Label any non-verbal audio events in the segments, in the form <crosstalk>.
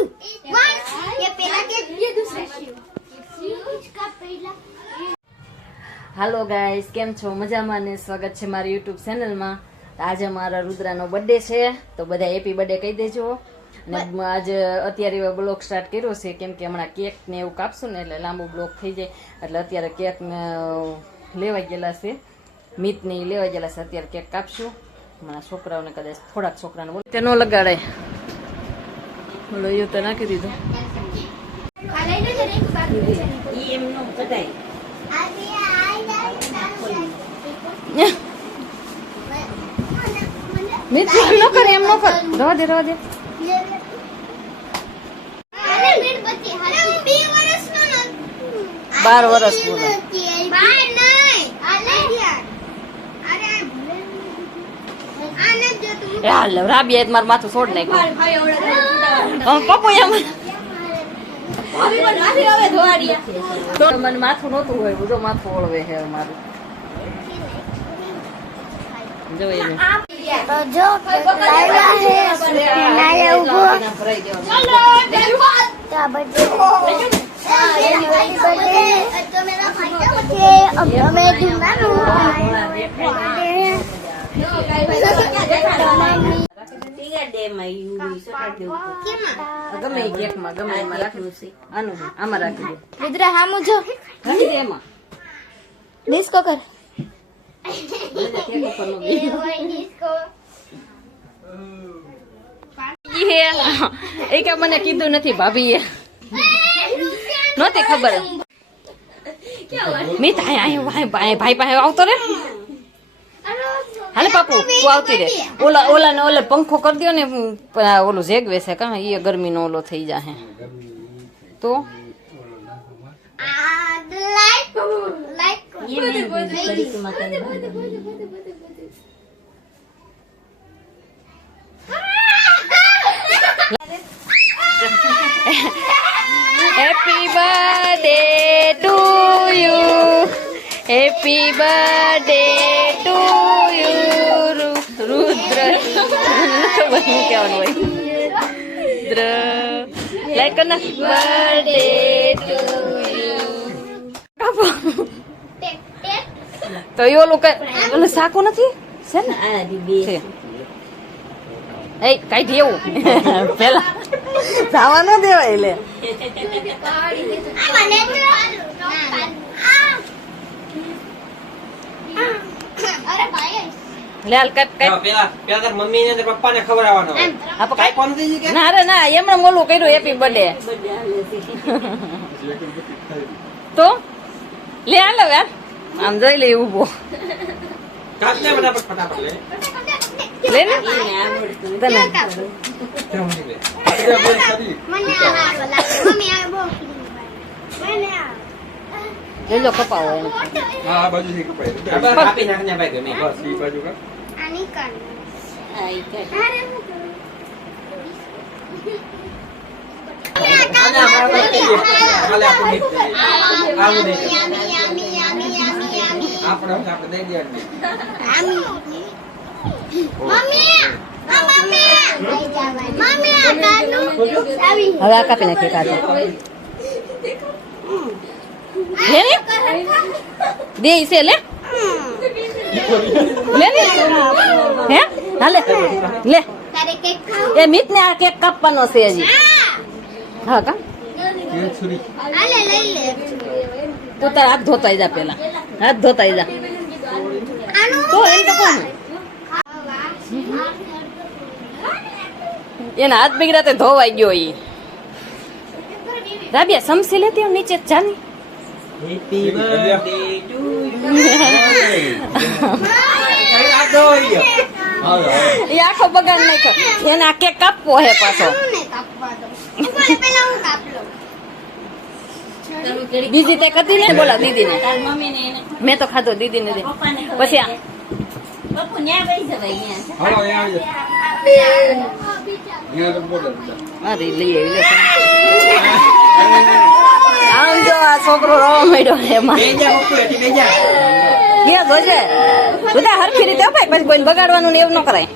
To one ये पहला cake ये दूसरा इसका पहला હાલો ગાઈસ કેમ છો મજામાં ને સ્વાગત છે મારી યુટ્યુબ ચેનલમાં તો આજે મારા રુદ્રાનો બર્થડે છે તો બધા હેપી બર્થડે કહી દેજો અને આજે અત્યારે બ્લોગ સ્ટાર્ટ કર્યો છે કેમ કે હમણાં કેક ને એવું કાપશું ને એટલે લાંબુ બ્લોગ થઈ જાય એટલે અત્યારે કેક લેવાઈ ગયેલા છે મીત ને ઈ લેવાઈ ગયેલા છે અત્યારે કેક કાપશું મારા છોકરાઓને કદાચ થોડાક છોકરાને બોલ તે ન લગાડે લોહીઓ તો નાખી દીધો. મિત્ર એમ નો કર, એમ ન કર. રવા દે રવા દે. બાર વર્ષ બોલા. હાલ રાબી મારું માથું છોડ નાખ્યું. પપ્પુ એમ મને માથું નહોતું હોય બધો માથું ઓળવે છે મારું. જો એ ગમે ગેટમાં ગમે એમાં રાખેલું આનું આમાં રાખી દે રુદ્રા હા. મુજો રાખી દે એમાં ડિસ્કો કર એ કે મને કીધું નથી ભાભી એ નહોતી ખબર. મેં ભાઈ પાસે આવતો રે. હાલે પાપુ તું આવતી રે ઓલા ઓલા ને ઓલે પંખો કરી દો ને આ ઓલું જેગવે છે કા એ ગરમી નો ઓલો થઈ જાહે તો happy birthday to you happy birthday to you Rudra ખબર નહીં કહેવાનું હોય રુદ્ર લાઈક કર ના બર્થડે ટુ યુ તો એ ઓલું કઈ ઓલું સાકું નથી છે ને છે એ કાઢી એવું પેલા જવા ન દેવાય લે અરે ભાઈ લે હાલ કાપ કાપ પેલા પેલા તાર મમ્મી ને પપ્પા ને ખબર આવવાનો. કોણ થઈ ના અરે ના એમણે મોલું કર્યું હેપી બર્થડે <laughs> તો? લે હાલ હવે આમ જોઈ લે ઊભો કાપ ને ફટાફટ ફટાફટ લે. લે ને? તને. મને આ મમ્મી આ બહુ મને આ લેજો કપાવો હા આ બાજુ થી કપાય હવે નાખને ભાઈ ગમે. બસ ઈ બાજુ કા. આની કર અરે હું કરું આને અમારા માટે દે. કાલે આપણે દઈ દઈએ. આવું દઈ દઈએ. યામી યામી યામી યામી યામી આપણે હવે આપણે દઈ દઈએ ને. મમ્મી આ મમ્મી મમ્મી આ કાનું ચાવી હવે આ કાપી નાખીએ કાઢો લે ને દે ઈ છે લે લે ને હે હાલે લે તારે કેક ખાવ એ મીત ને આ કેક કાપવાનો છે હજી હા કા એ છુરી આલે લઈ લે તું તાર હાથ ધોતા જા પેલા હાથ ધોતા જા આનું તો એમ તો કોણ એના હાથ બગડ્યા તે ધોવાઈ ગયો ઈ રાબિયા સમસી લેતી આવ નીચે Jani Happy birthday to you. એ આખો બગાડ નાખ્યો એને આ કેક કાપવો હે પાછો. ને કાપવા દો પહેલા હું કાપ બીજી તે કદી ને બોલા દીદી ને મેં તો ખાધો દીદી ને પછી આ- હાલો અહીંયા આવી જા અહીંયા તો બોલે અરે લઈ આવી લે. આમ જો આ છોકરો રોવા માંડ્યો છે. ક્યાં જોજે બધા હરખી રીતે અપાય પછી કોઈ બગાડવાનું ને એવું ન કરાય.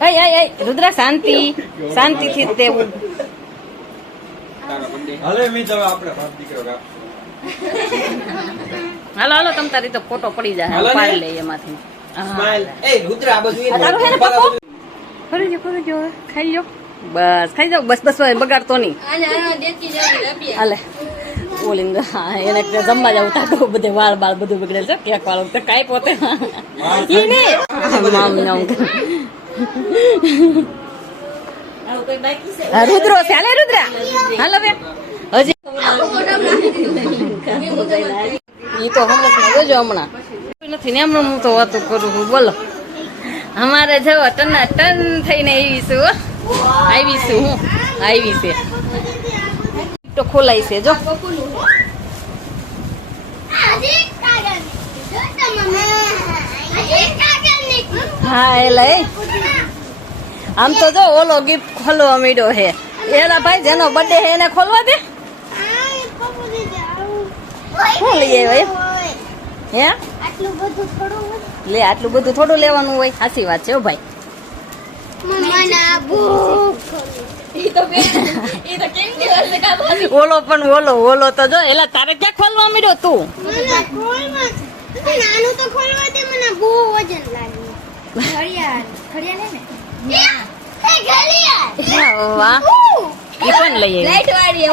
અય અય અય રુદ્રા શાંતિ. શાંતિથી જ દેવું. તારા મી તમે આપણે દીકરો કા <laughs> હાલો હાલો તમ તારી તો ફોટો પડી જાય. પાડી લઈએ એમાંથી. ખાઈ બસ ખાઈ જાઓ. બસ બસ બગાડતો નહીં. હાલે. ઓલિંગ એને જમવા જવું તાકો બધે વાળ બાળ બધું બગડેલ છે. કેક વાળું તો કાંઈ પોતે. ઈ ને? રુદ્રો છે. હાલે રુદ્રા. હાલ હવે હજી <laughs> ઈ તો હમણાં ને હમણાં. નથી ને હમણાં હું તો વાતું કરું છું, બોલો. અમારે જો ટના ટન થઈને આવી છું. આવી છું હું આવી છે. તો ખોલાઈ છે, જો. હા એ. આમ તો જો ઓલો ગિફ્ટ ખોલવા માંડ્યો હે એલા ભાઈ, જેનો બર્થડે હે એને ખોલવા દે. શું લઈ આવ્યો હે? આટલું બધું થોડું હોય? લે આટલું બધું થોડું લેવાનું હોય. સાચી વાત છે ભાઈ. ઓલો પણ ઓલો ઓલો તો જો એલા તારે ક્યાં ખોલવા મળ્યો તું? નાનું તો ખોલવા દે મને બહુ વજન લાગે. ઘડિયાળ ઘડિયાળ ને? એ ઘડિયાળ! વાહ ઈ પણ લઈ આવી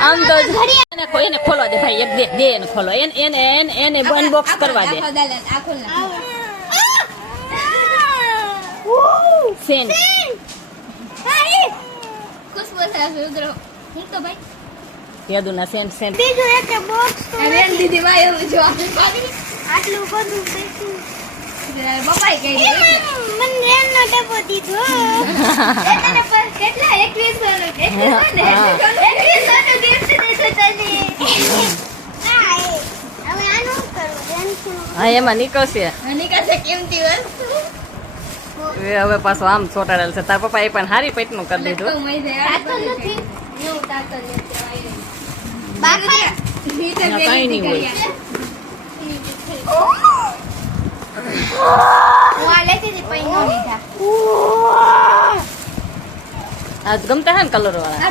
આમ તો એને ખો- એને ખોલવા દે ભાઈ એક દે દે એને ખોલો. એને એને એને એને અનબોક્સ કરવા દે. સેન યાદુના સેમ સેન બીજું એક બોક્સ તો આટલું બધું બેઠું. મને રેન નો ડબ્બો દીધો. <laughs> તને પર કેટલા? 21 નો? 21 નો ગિફ્ટ દીધું તને. હવે આનું કરું રેન હા એમાં નીકળશે. એ હવે પાછો આમ ચોટાડેલ છે. તાર પપ્પા એ પણ હારી પેટનું કરી દીધું. આજ ગમતા હે ને કલર વાળા?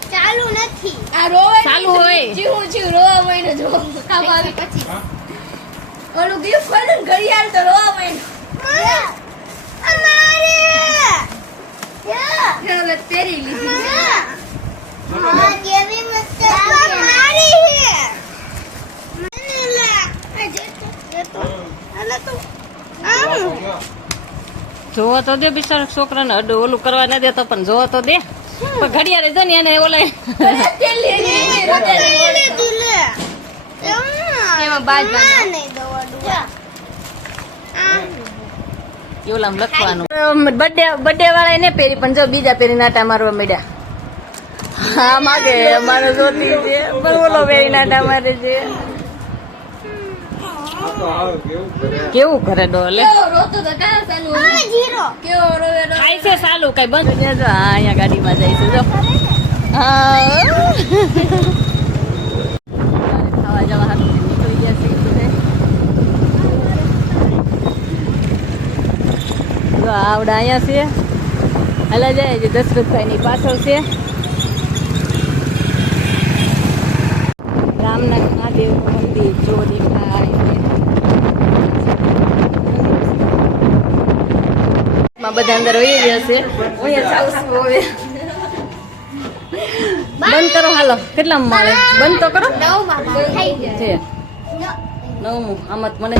નથી. ખબર. આ ચાલુ રહ્યું ઘંટા. ચાલુ નથી ચાલુ હોય અમારે. હા. કેવી મસ્ત મારી હે મને લા. આ જે તો જે તો. અલા તો. આમ. જોવો તો દે બિચારા છોકરાને અડો ઓલું કરવા ના દેતો પણ જોવો તો દે. પણ ઘડિયાળે જો ને એને ઓલા એમાં બાજ ઓલામ લખવાનું. બર્થડે બર્થડે વાળા પહેરી પણ જો બીજા પહેરી નાટા મારવા મળ્યા હા માગે અમારે જોતી છે. પણ ઓલો પહેરી નાટા મારે છે કેવું કરે? ડોલે? જીરો. ખાય છે સાલું કઈ બંધ થઈ હા અહીંયા ગાડીમાં જાય છે જો. ખાવા જવા હાથે નીકળી ગયા છે જો આવડા અહીંયા છે હાલા જાય છે દશરથભાઈ ની પાછળ છે રામના મહાદેવ મંદિર જો દેખાય. માં બધા અંદર વહી જ છે. હું અહીંયા હવે. બંધ કરો હાલો. કેટલા મળે બંધ તો કરો. નવમાં. છે આમાં મને.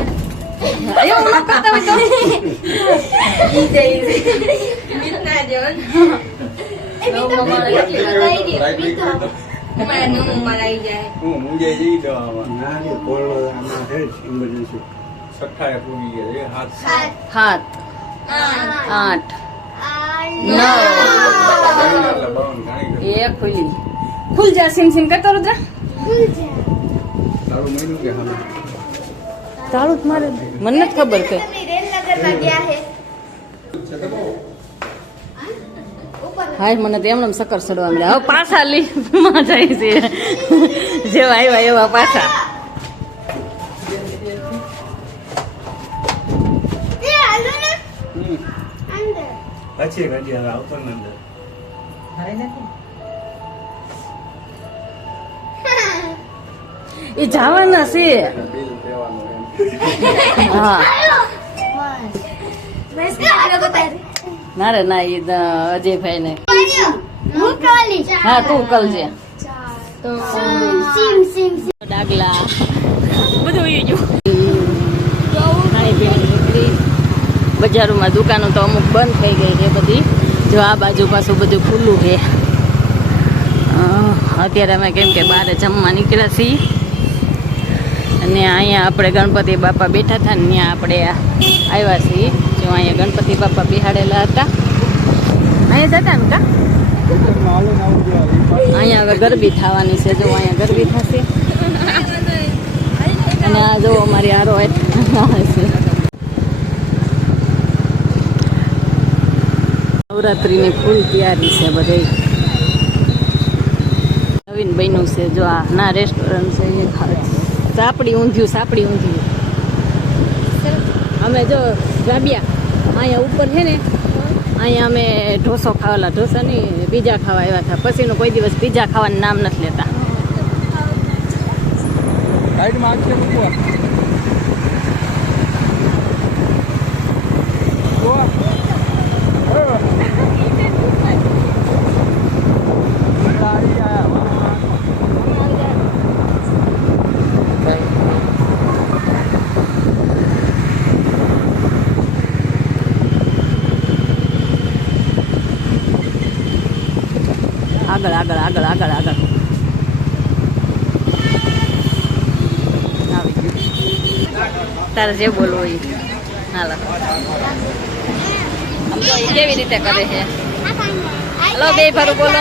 હાથ. આઠ. નવ. એ ખુલી ખુલ જા સિમ સિમ કરતો રુદ્ર તારું મારે. મને નથી ખબર કે. હાય મને તો એમને સકર ચડવા મળ્યા હવે પાછા લી <laughs> માં જાય છે. જેવા આવ્યા એવા પાછા. પછી હજી હવે આવતો ને અંદર એ જવાના છે. બિલ દેવાનું એમ. હા. બસ. હાલો બતાય ના રે ના એ અજયભાઈ ને હા તું કલજે. તો સિમ સિમ સિમ. ડાગલા. બધું ઈ ગયું ખાણી પીણી નીકળી બજારોમાં દુકાનો તો અમુક બંધ થઈ ગઈ છે બધી. જો આ બાજુ પાછું બધું ખુલ્લું છે. અત્યારે અમે કેમ કે બહાર જમવા નીકળ્યા છીએ. અને અહીંયા આપણે ગણપતિ બાપા બેઠા હતા ને ત્યાં આપણે આવ્યા છીએ. જો અહીંયા ગણપતિ બાપા બિહાડેલા હતા. અહીંયા જતા ને કા? અહીંયા હવે ગરબી થવાની છે. જો અહીંયા ગરબી થશે. અને આ જો અમારી આરો છે. નવરાત્રીની ફૂલ તૈયારી છે બધી. નવીન બન્યું છે જો આ ના રેસ્ટોરન્ટ છે એ સાપડી ઊંધિયું સાપડી ઊંધિયું. અમે જો ગાબિયા, અહીંયા ઉપર છે ને, અહીંયા અમે ઢોસો ખાવાલા. ઢોસા નહીં, પીઝા ખાવા આવ્યા હતા. પછીનું કોઈ દિવસ પીઝા ખાવાનું નામ નથી લેતા. આગળ આગળ આગળ આગળ આગળ આવી ગયું. તારે જે બોલવું હોય એ. હાલો આમ તો એ કેવી રીતે કરે છે हेलो बे भरू बोलो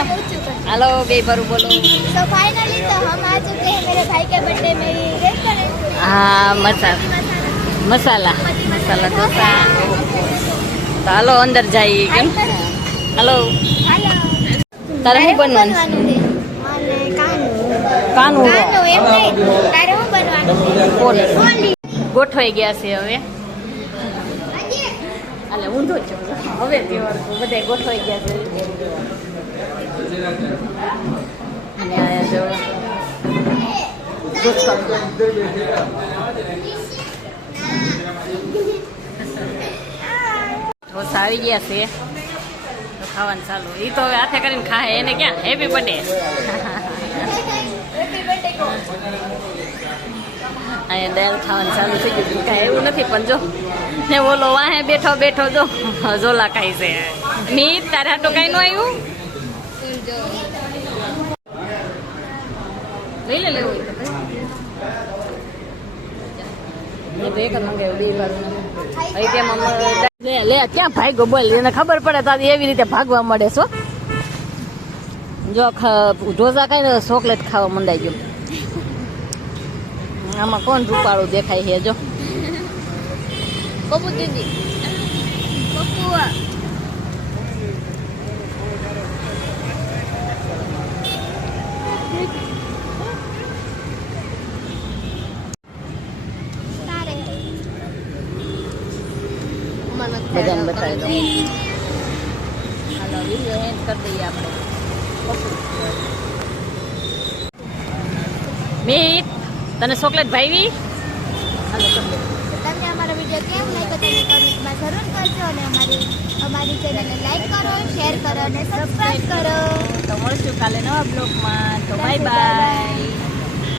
हेलो बे भरू बोलो तो फाइनली तो हम आ चुके हैं मेरे भाई के बर्थडे में रेस्टोरेंट हाँ मसाला मसाला मसाला ढोसा તો હાલો અંદર જઈએ કેમ હાલો તારે શું બનવાનું છે? કાનું. કાનો એમ નહીં તારે શું બનવાનું છે? ગોઠવાઈ ગયા છે હવે. એટલે ઊંધો જ હવે બધા ગોઠવાઈ ગયા છે. અને જો ઢોસા. ઢોસા આવી ગયા છે. ખાવાનું ચાલુ. એ તો હવે હાથે કરીને ખાય, એને ક્યાં? હેપી બર્થડે અહીંયા દાળ ખાવાનું ચાલુ થઈ ગયું કાંઈ એવું નથી, પણ જો. ને ઓલો વાહે બેઠો બેઠો જો. ઝોલા ખાય છે. મીત તારે હાટો કાંઈ નું આવ્યું લઈ લે લેવું હોય તો પછી. મેં તો એક જ મંગાવ્યું બે વાર અહીં તેમાં મ- એવી રીતે ભાગવા મળે છો જો ઢોસા ખાઈ ને ચોકલેટ ખાવા મંડાઈ ગયો. આમાં કોણ રૂપાળું દેખાય છે, જો? પપ્પુ દીદી બધાને બતાવી દો હાલો વીડિયો એન્ડ કરી દઈએ આપણે. મીત તને ચોકલેટ ભાવી હાલો ચોકલેટ તમને અમારો વીડિયો કેમ લાગ્યો તમે કમેન્ટમાં જરૂર કરજો અને અમારી અમારી ચેનલને લાઈક કરો શેર કરો અને સબસ્ક્રાઇબ કરો. તો મળશું કાલે નવા બ્લોગમાં તો બાય બાય